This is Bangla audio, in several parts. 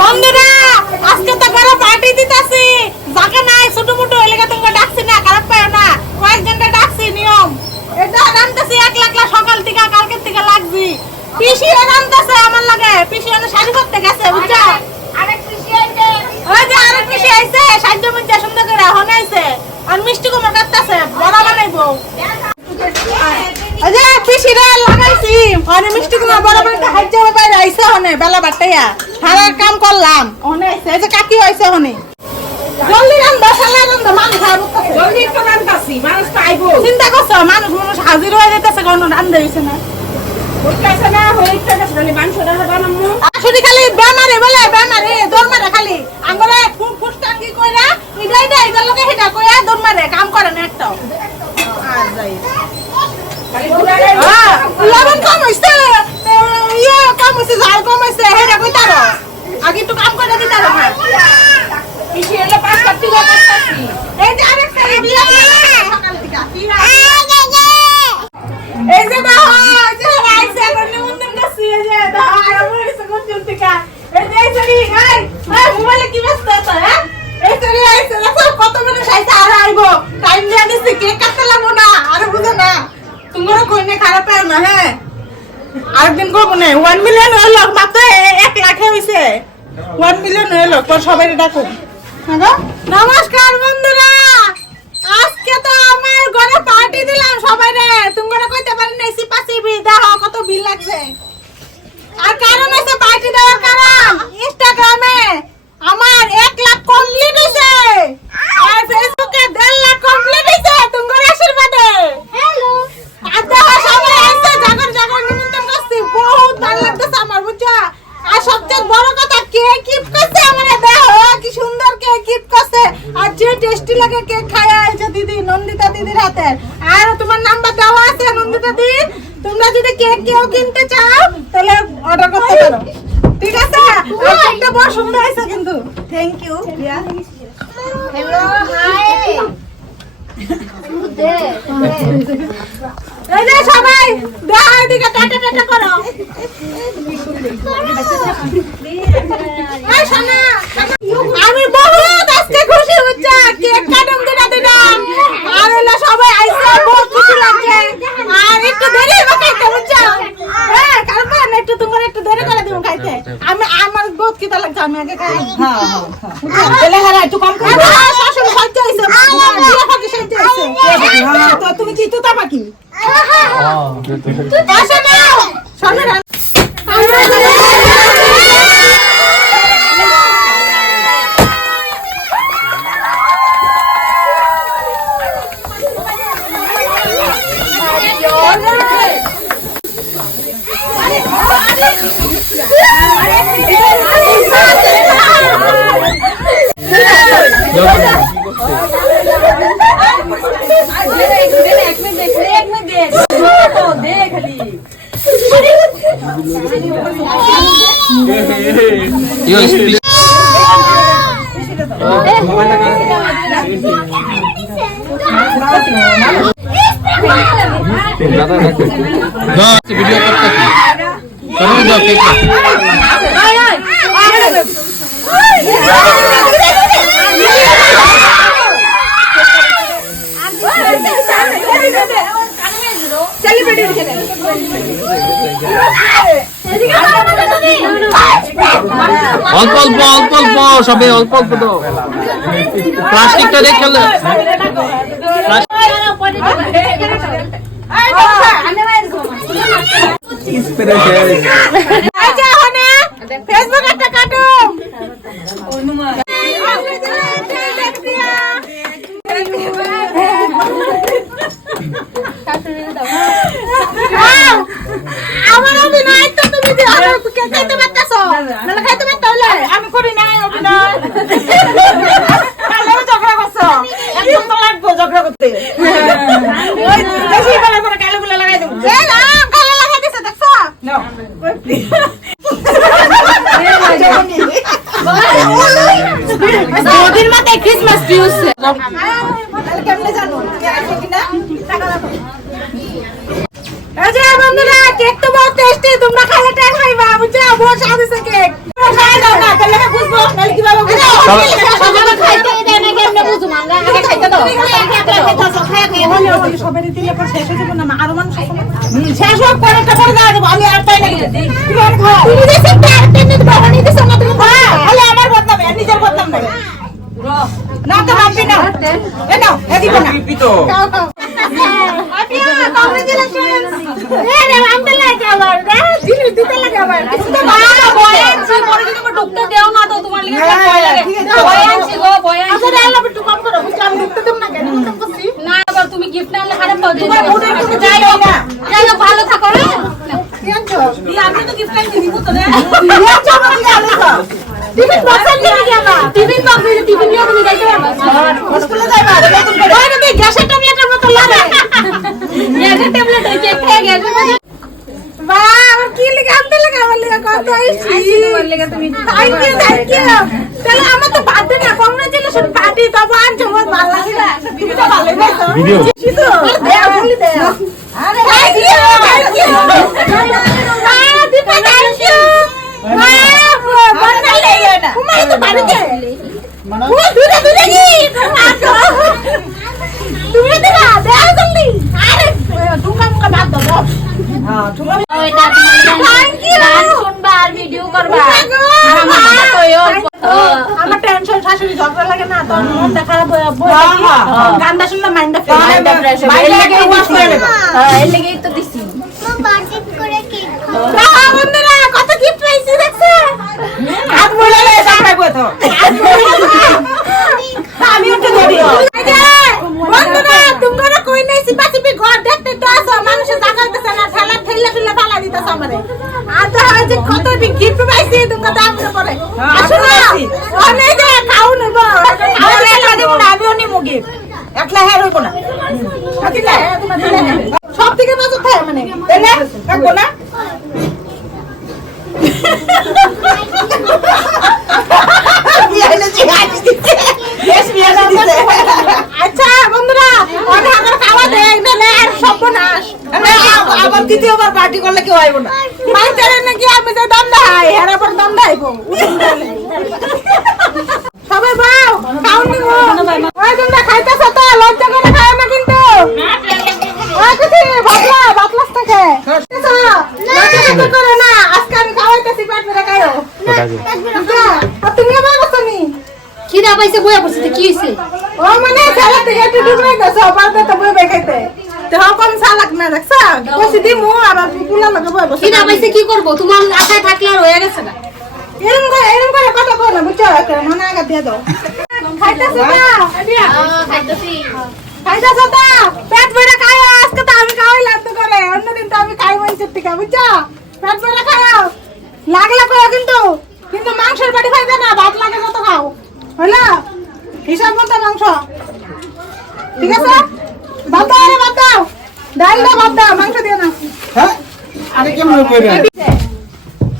বন্ধুরা আজকে তো বড় পার্টি দিতাছি, জায়গা নাই, ছোট মোটো এলাকা তোমরা ডাকছি না, খারাপ পায় না, কয়েকজনকে ডাকছি নিয়ম। এটা রান্তাছি 1 লাখ সকাল থেকে কালকে থেকে লাগছি। পিসি রান্তাছে আমার লাগে, পিসি এনে শাড়ি করতে গেছে বুঝছো। আরেক পিসি আইছে, ওই যে আরেক পিসি আইছে, সাহায্য মঞ্চে সুন্দর করে হনে আইছে। আর মিষ্টি কুমড়া কাটতাছে, বড় বানাইবো। আরে পিসিরা লাগাইছি, আর মিষ্টি কুমড়া বড় বানাইতে হাইজা বাইরে আইছে হনে বেলা বাটাইয়া। সারার কাম করলাম, হনে আইছে, এই যে কাকি হইছে হনে। জলদি রান্না সালা রান্না মানুষ খাবো, জলদি তো রান্তাছি, মানুষ তো আইবো। চিন্তা করছো মানুষ হাজির হয়ে যাইতেছে, কোন রান্না হইছে না। বুঝতেছ না হইছে না, খালি মাংস রান্না বানামু। আসলে খালি বেমারে বলে, বেমারে দৌড় মারে খালি। আমরে ফুসটাঙ্গি কইরা ইডাই দে ইডার লগে হেডা কইরা দৌড় মারে, কাম করে না একটাও। আর যাই লবণ কম হইছে, ইয়া কম হইছে, ঝাল কম হইছে, হেডা কইতারো। আগে একটু কাম করে দিতারো না। পিছি এলে পাঁচ কাটি করতেছি। এই যে আরেকটা বিয়া সকাল থেকে কি এই যে দাও, এই যে আইছে কোন মুন্ডন কাছে, এই যে দাও আমার এসে কোন চলতিকা। এই যে সরি এই মোবাইলে কি ব্যস্ত আছো? হ্যাঁ এই সরি আইছে, দেখো কত বড় সাইতে আর আইবো। টাইম নিয়ে দিছি, কেক কাটতে লাগবো না, আর বুঝো না তোমারও কইনে খারাপ হয় না। হ্যাঁ আরেকদিন করবো না। 1 মিলিয়ন হলো, মাত্র 1 লাখ হইছে। 1 মিলিয়ন হলো, তো সবাই ডাকো। নমস্কার বন্ধুরা, আজকে তো আমার ঘরে পার্টি দিলাম সবাই রে। তোমরা কইতে পারি না সিপাসি বি দাও কত বিল লাগছে। আর কারণ আছে পার্টি দেওয়ার কারণ, ইনস্টাগ্রামে আমার 1 লাখ কমপ্লিট হইছে, আর ফেসবুকে 1.5 লাখ কমপ্লিট হইছে তোমার আশীর্বাদে। হ্যালো আর দাও সবাই আসছে, জাগর জাগর নিমন্ত্রণ করছি, বহুত ভালো লাগতেছে আমার বুঝছো। আর সবচেয়ে বড় কথা কেক গিফট করছে আমারে, দেখো কি সুন্দর কেক গিফট করছে। আর যে টেস্টি লাগে কেক খায়া আইছে দিদি, নন্দিতা দিদির হাতে। আর তোমার নাম্বার দেওয়া আছে নন্দিতা দি, তোমরা যদি কেক কেউ কিনতে চাও তাহলে অর্ডার করতে পারো, ঠিক আছে। আর কেকটা বড় সুন্দর হয়েছে কিন্তু, থ্যাংক ইউ। হ্যালো হাই, এই যে সবাই দাও এদিকে টাটা টাটা করো। এই শোনা, আমি বহুত আজকে খুশি হচ্ছে, কেক কাটুম দিলাম। আর হলো সবাই আইছে, বহুত খুশি লাগছে। আর একটু দেরি হবে খাইতে বুঝছো। হ্যাঁ কারণ একটু তোমার একটু দেরি করে দিব খাইতে। আমি আমার বহুত খিদা লাগছে, আমি আগে খাই। হ্যাঁ হ্যাঁ তাহলে হারা একটু কম করে দাও। শাশুড়ি সাজ্জা হইছে, বিয়া পাখি সাজ্জা হইছে। তো তুমি কি তুতা পাখি? আসো না শোনো না, ভিডিও করতেছি, তুমি দাও কেক। অল্প অল্প অল্প অল্প সবে অল্প অল্প দাও, প্লাস্টিকটা দেখে ফেসবুক একটা কাটো। আমার অভিনয় তো তুমি খাইতে পারতেছ, খাইতে পারতে হলে আমি করি না অভিনয়। ঝগড়া করছো, একদম তো লাগবো ঝগড়া করতে। বেশি বেলা করে কালো গুলো লাগাই দেবো, কালো লাগাই দিছে দেখছো। মোদির মাথায় ক্রিসমাস ট্রি হচ্ছে, কেমনে জানো এই যে বন্ধুরা কেক তো বহুত টেস্টি, তোমরা খাইলে টেস্ট পাইবা বুঝছো। বহুত স্বাদ হইছে কেক, খাই দাও না তাহলে সবাই খাইতে দেয় না কেমনে বুঝুম আমরা আগে খাইতে দাও সবাই দিলে পর শেষ হয়ে যাবে না আরো মানুষ শেষ হোক পরেরটা পরে দেওয়া যাবো আমি আর পাই না তুমি যে সব টেনে বাহানি দিছো না তুমি তাহলে আমার বদনাম নিজের বদনাম নাই না তো মাপি না এ নাও এ দিব না খাও খাও আপিয়া কংগ্রেচুলেশনস রে আমতে লাগে আবার জিনিস দিতে লাগে আবার কিছু তো বয়ানছি পরে যদি তুমি ঢুকতে দেও না তো তোমার লিগে ভয় লাগে বয়ানছি গো বয়ানছি আচ্ছা আল্লাহ একটু কম করো বুঝছো আমি ঢুকতে দেব না কেন ঢুকতে করছি না আবার তুমি গিফট না আনলে খারাপ পাও তোমার মুডে একটু যাই না যাই হোক ভালো থাকো রে কি আনছো আমি তো গিফট আইছি দিব তো রে আচ্ছা আমার কি আনছো টিফিন বক্স নিয়ে গেলা টিফিন বক্স দিলে টিফিন নিয়ে তুমি যাইতে পারবা স্কুলে যাইবা নতুন করে ওই নাকি গ্যাসের ট্যাবলেটের মতো লাগে গ্যাসের ট্যাবলেট হই কে খেয়ে গ্যাসের মধ্যে বাহ আমার কি লিখে আনতে লাগে আমার লিখে কত আইছি তোমার লিখে তুমি থ্যাংক ইউ তাহলে আমার তো বার্থডে না কংগ্রেচুলেশন পার্টি তো আনছো বহুত ভালো লাগে তুমি তো ভালো লাগছো ভিডিও শুধু দেয়া বলি দেয়া আরে thank you Dipa thank you বন্ধ লাগে না তোমার তো বাড়িতে ও দূরে দূরে কি তুমি দেবা দেয়া জলদি আরে ঠুকা মুকা বাদ দাও হ্যাঁ ঠুকা ওইটা থ্যাংক ইউ গান শুনবা আর ভিডিও করবা আমার টেনশন শাশুড়ি ঝগড়া লাগে না তো মনটা খারাপ হয়ে গানটা শুনলে মাইন্ডটা ফ্রেশ এর লাগেই ওয়াশ করে নেব এর লাগেই তো দিছি বন্ধুরা কত গিফট পাইছি দেখছো হাত মোড়ালে সামনে তো আমি উঠে ধরি বন্ধুরা তোমরা কই নাই সিপা সিপি ঘর দেখতে তো আসো মানুষে জাগাইতেছে না ঠেলা ঠেলা পালা দিতেছ আমারে আর তো হয় যে কত গিফট পাইছি তোমরা দাম করে আসো না অনেক খাও নেব আমি একলা দেব না আমিও নিমু গিফট একলা হের হইব না সব থেকে নজর থাকে মানে তাই না রাখবো না আচ্ছা বন্ধুরা অনেক আমার খাওয়া দেয় আর সর্বনাশ আবার দ্বিতীয়বার পার্টি করলে কেউ আইব না মাইটারে নাকি আমি যে দম দেয় এর পর দম দেব সবাই বাও খাও নিবো ওই তোমরা খাইতেছ তো লজ্জা করে খাও না কিন্তু ওই কিছু বাতলাস থাকে লজ্জা করে না আজকে আমি খাওয়াইতেছি পেট ভরে খাও আর তুমি আবার বসনি খিদা পাইছে বইয়া পড়ছে কি হইছে ও মানে সালাদ থেকে একটু ডুবাই দাও পারতে তো বই খাইতে তো কোন সালাদ না দেখছ কইছি দিমু আবার পুলা লাগা বই বসে খিদা পাইছে কি করব তোমার আশায় থাকলে আর হয়ে গেছে না এরকম করে কথা কই না বুঝছো মনে আগা দিয়ে দাও খাইতেছ না খাইতেছি খাইতেছ না পেট ভরে খাও আজকে তো আমি খাওয়াই লাগতো করে অন্যদিন তো আমি খাই মন থেকে বুঝছো পেট ভরে খাও লাগলা কই কিন্তু কিন্তু মাংসের বাটি খাইবে না ভাত লাগে যত খাও হলো হিসাব মতো মাংস ঠিক আছে ভাত দাও রে ভাত দাও ডাল দাও ভাত দাও মাংস দিও না হ্যাঁ আরে কেমন কইরা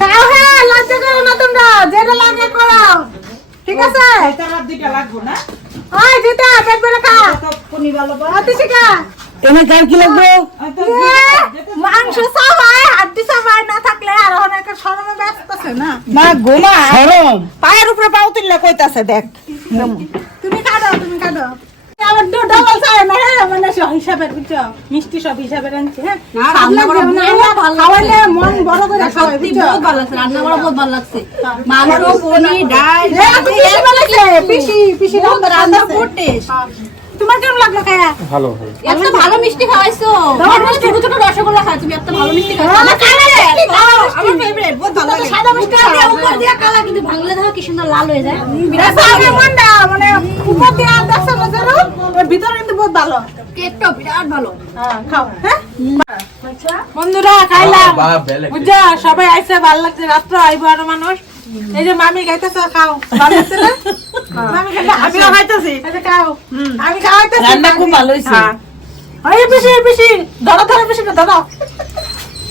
খাও হ্যাঁ লজ্জা করো না তোমরা যেটা লাগে করো ঠিক আছে এটা হাত দুইটা লাগবো না ওই যেটা পেট ভরে খা তো কোনি ভালো বা হাতি শিখা তোমার কার কি লাগবে মাংস সবাই হাড্ডি সবাই না থাকলে আর অনেক শরমে ব্যস্ত আছে না মা গোমা শরম পায়ের উপরে পাও তুললে কইতাছে দেখ তুমি কাঁদো আবার তো ডাবল চাই না হ্যাঁ মানে সব হিসাবের বুঝছো মিষ্টি সব হিসাবের আনছি হ্যাঁ রান্না করা খাওয়াইলে মন বড় করে খাওয়াই বুঝছো বহুত ভালো লাগছে রান্না করা বহুত ভালো লাগছে মাংস পনির ডাল পিসি রান্না করতে তোমার কেমন লাগলো খায়া ভালো এত ভালো মিষ্টি খাওয়াইছো আমার ছোট ছোট রসগোল্লা খাও তুমি এত ভালো মিষ্টি খাওয়াইছো আমার ফেভারিট বহুত ভালো লাগে সাদা মিষ্টি উপর দিয়ে কালা কিন্তু ভাঙলে দেখো কি সুন্দর লাল হয়ে যায় মানে উপর দিয়ে আর দেখছো না জানো ওর ভিতরে কিন্তু বহুত ভালো কেকটা বিরাট ভালো খাও হ্যাঁ বন্ধুরা খাইলাম বুঝছো সবাই আইছে ভালো লাগছে রাত্র আইবো আরো মানুষ এই যে মামি খাইতেছে খাও ভালো লাগছে না মামি আমিও খাইতেছি আচ্ছা খাও আমি খাওয়াইতেছি রান্না খুব ভালো হইছে আরে পিসি ধরো পিসি ধরো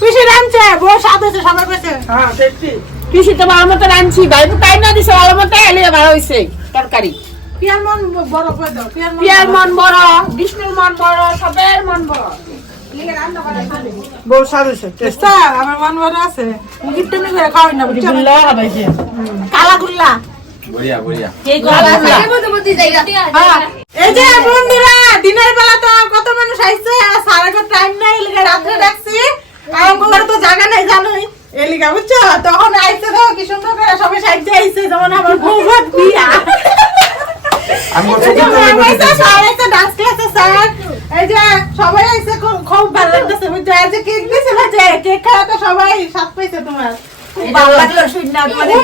পিসি রাঁধছে বউ স্বাদ হয়েছে সবার কাছে হ্যাঁ দেখছি পিসি তো ভালো মতো রাঁধছি ভাই তো তাই না দিছে ভালো মতো এলে ভালো হয়েছে তরকারি পিয়ার মন বড় করে দাও পিয়ার মন বড় বিষ্ণুর মন বড় সবের মন বড় বউ সাজেছে চেষ্টা আমার মন বড় আছে গিফট নি করে খাওয়াই না বুঝছো গুল্লা হাবাইছে কালা গুল্লা বড়িয়া বড়িয়া এই যে বন্ধুরা দিনের বেলা তো কত মানুষ আইছে আর সারা টাইম নাই এলিগা রাত্রে ডাকছি আর আমার তো জায়গা নাই জানোই এলিগা বুঝছো তখন আইছে তো কি সুন্দর করে সবাই সাইডে আইছে যেমন আমার বউভাত বিয়া আমি ডান্স ক্লাসে স্যার এই যে সবাই আইছে খুব ভালো লাগতেছে বুঝছো এই যে কেক দিছিল যে কেক খাওয়াতে সবাই স্বাদ পাইছে তোমার ভালো লাগলো শুননা তোমাদের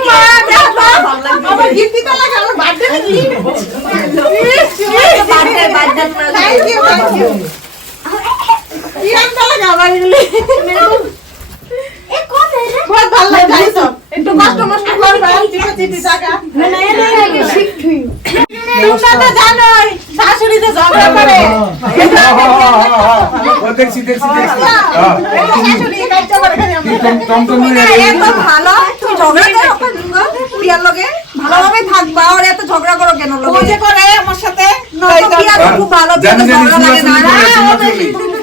আমার গিফট দিতে লাগে আমার বার্থডে নাকি থ্যাংক ইউ কি আনতে লাগে আমার এগুলি बहुत ভালো লাগে সব একটু কষ্ট মষ্ট করবা চিঠি টাকা তোমরা তো জানোই শাশুড়ি তো ঝগড়া করে দেখছি শাশুড়ি কাজটা করে খালি আমরা এত ভালো তুমি ঝগড়া করো প্রিয়ার লগে ভালোভাবে থাকবা আর এত ঝগড়া করো কেন লগে যে করে আমার সাথে প্রিয়া তো খুব ভালো প্রিয়া তো ঝগড়া লাগে না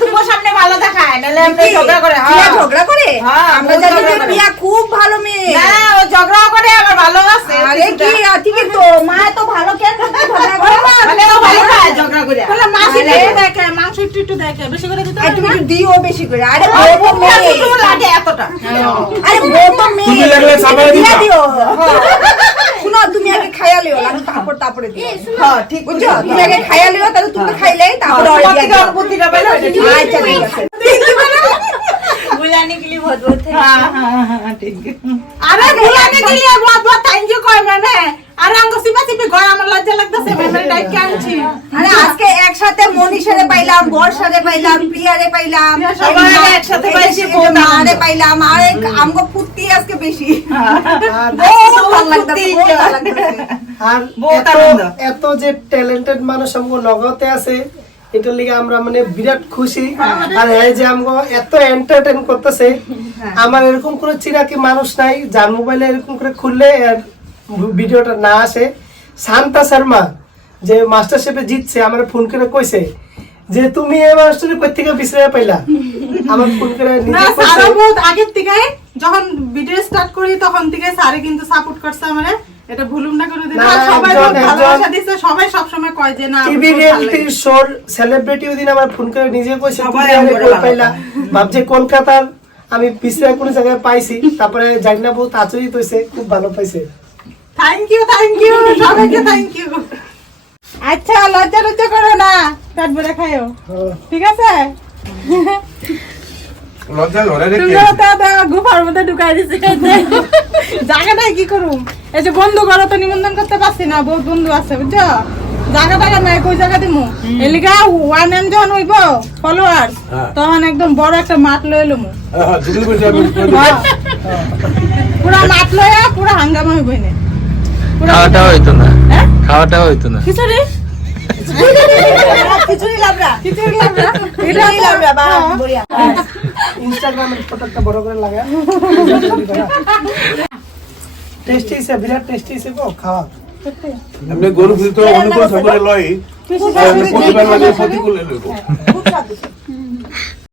তোমার সামনে ভালো দেখায় নালে আমরা ঝগড়া করে প্রিয়া ঝগড়া করে হ্যাঁ, আমরা ও জানি ঝগড়া যে করে। প্রিয়া খুব ভালো মেয়ে না ও ঝগড়া করে আবার ভালো আছে আরে কি ঠিকই তো মা তো ভালো কেন ঝগড়া করে মানে ও ভালো খায় ঝগড়া করে বলে মাছ একটু দেখে মাংস একটু দেখে বেশি করে দিতে আর তুমি হবে একটু দিও বেশি করে আরে না বউ তো মেয়ে একটু লাগে এতটা আরে বউ তো মেয়ে তুমি লাগলে চাপাই দিবা। দিয়া দিও শুনো তুমি আগে খাইয়া লিও আমি তারপরে দিও হ্যাঁ ঠিক বুঝছো তুমি আগে খাইয়া লিও তাহলে তুমি খাইলে তারপরে ওরে দিয়া দিও অনুভূতিটা পেলে ওইটা ঠিক আচ্ছা ঠিক আছে बुलाने के लिए बहुत बहुत अरे बुलाने के लिए बहुत बहुत थैंक यू কয় মানে আরে আঙ্গ সিপা সিপি গয় আমার লজ্জা লাগতেছে মেমরি ডাইট কানছি আরে আজকে একসাথে মনীষারে পাইলাম বর্ষারে পাইলাম প্রিয়ারে পাইলাম সবাই একসাথে পাইছি, বহুত মারে পাইলাম আর আমগো ফুর্তি আজকে বেশি বহুত ভালো লাগতেছে বহুত ভালো লাগতেছে আর বহুত এত- আনন্দ। এত যে ট্যালেন্টেড মানুষ আমগো নগদে আছে এটার লিগে আমরা মানে বিরাট খুশি আর এই যে আমগো এত এন্টারটেইন করতেছে আমার এরকম করে চিরাকি মানুষ নাই যার মোবাইলে এরকম করে খুললে আর ভিডিওটা না আসে শান্তা শর্মা যে মাস্টার শেফে জিতছে আমার ফোন করে কইছে যে তুমি এই মাস্টারে কই থেকে বিছরা পাইলা আমার ফোন করে না নিজে কইছে সারা বহুত আগের থেকে যখন ভিডিও স্টার্ট করি তখন থেকে সারে কিন্তু সাপোর্ট করছে আমারে এটা ভুলুম না করে দিন না, সবাই একজন- বহুত ভালোবাসা দিছে সবাই সব সময় কয় যে না টিভি রিয়েলিটি শোর সেলিব্রিটি ওদিন আমার ফোন করে নিজে কইছে সবাই তুমি আমারে আমরা কই ভালো। পাইলা ভাবছে কলকাতার আমি পিছরা কোন জায়গায় পাইছি তারপরে জানি বহুত আচরিত হইছে খুব ভালো পাইছে থ্যাংক ইউ সবাইকে থ্যাংক ইউ আচ্ছা লজ্জা করো না পেট ভরে খাইও ঠিক আছে লজ্জা ধরে রে তুমি তো গুফার মধ্যে ঢুকাই দিছি খাইতে জায়গাটা কি করুম এই যে বন্ধু ঘরে তো নিমন্ত্রণ করতে পারছি না বহুত বন্ধু আছে বুঝছো জায়গাটা নাই কই জায়গা দিমু এলিগা ওয়ান এম যখন হইব ফলোয়ার তখন একদম বড় একটা মাঠ লয়ে লমু দিদি কইছে আমি পুরা মাঠ লয়া পুরা হাঙ্গামা হইব না খাওয়াটাও হইতো না হ্যাঁ খাওয়াটাও হইতো না কিছু রে খিচুড়ি লাবড়া খিচুড়ি লাবড়া খিচুড়ি লাবড়া বা বড়িয়া ইনস্টাগ্রামের ফটোটা বড় করে লাগা টেস্টি সে বিরাট টেস্টি সে গো খাওয়া এমনি গরু ভিতরে অনেক সবরে লয় প্রতিবার লাগে প্রতিকূলে লইব খুব স্বাদ